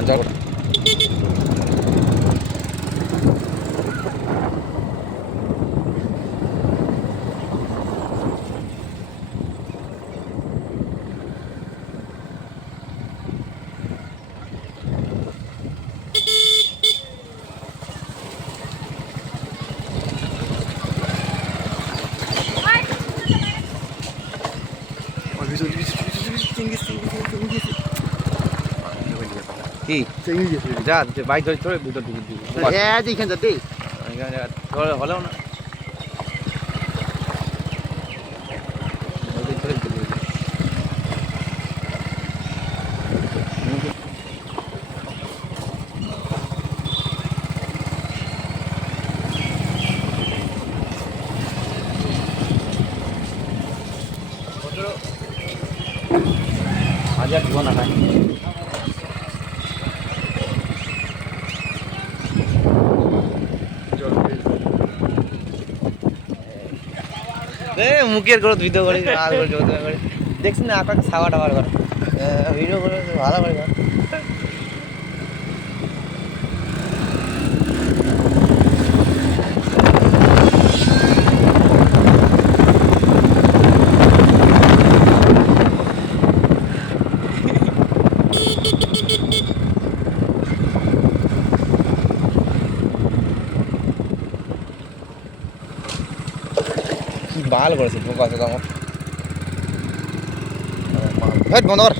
জল কি যা বাইক ধরে চলে দুটো এইখান যাতে হলেও না হাজার জীবন আনায় মুখের করে ভিডিও করি আর করে দেখছি না আকাশ ছাওয়া টাওয়ার করে ভিডিও করে ভালো করে ভালো করেছে পোকা আছে আমার বন্ধ কর